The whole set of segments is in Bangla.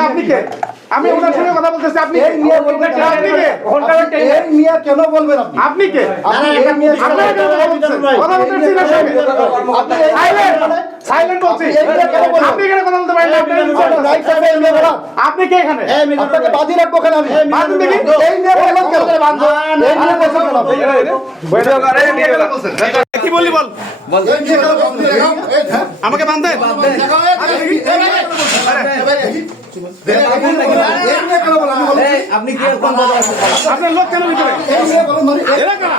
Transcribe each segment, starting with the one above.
আপনি আপনি কে আমি ওনার সঙ্গে কথা বলতেছি আপনি এই মিয়া বলবেন? আপনি কে এই মিয়া কেন বলবেন আপনি আপনি কে আপনি এই মিয়া কেন কেন কথা বলছেন? কথা বলতেছি না সঙ্গে আপনি সাইলেন্ট সাইলেন্ট বলছি আপনি কেন বলবেন? আপনি কথা বলতে পারেন না? আপনি রাইট সাইডে এই মিয়া বলা আপনি কে এখানে আপনাকে বাজি রাখব কেন আমি বাঁধুন দেখি। এই মিয়া বললাম কেন এই মিয়া বলছেন কেন আপনি? কি বললি বল এই মিয়া কেন বলছেন? আমাকে বাঁধবেন এই মিয়া কেন বললাম? আমি বললাম, আপনি কি কোন দলে আছেন? আপনার লোক কেন ভিতরে। এরা কারা?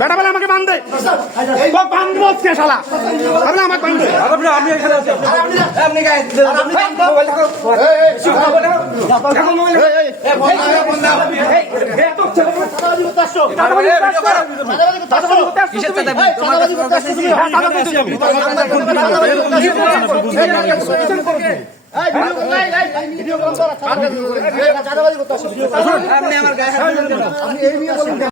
বেটা বলে আমাকে বান্ধে বান্ধব কে শালা তাহলে আমাকে বান্ধে আপনি থাকো। এখন কাছে ছিল? আপনি আমার গায়ে হাত দিলেন কেন?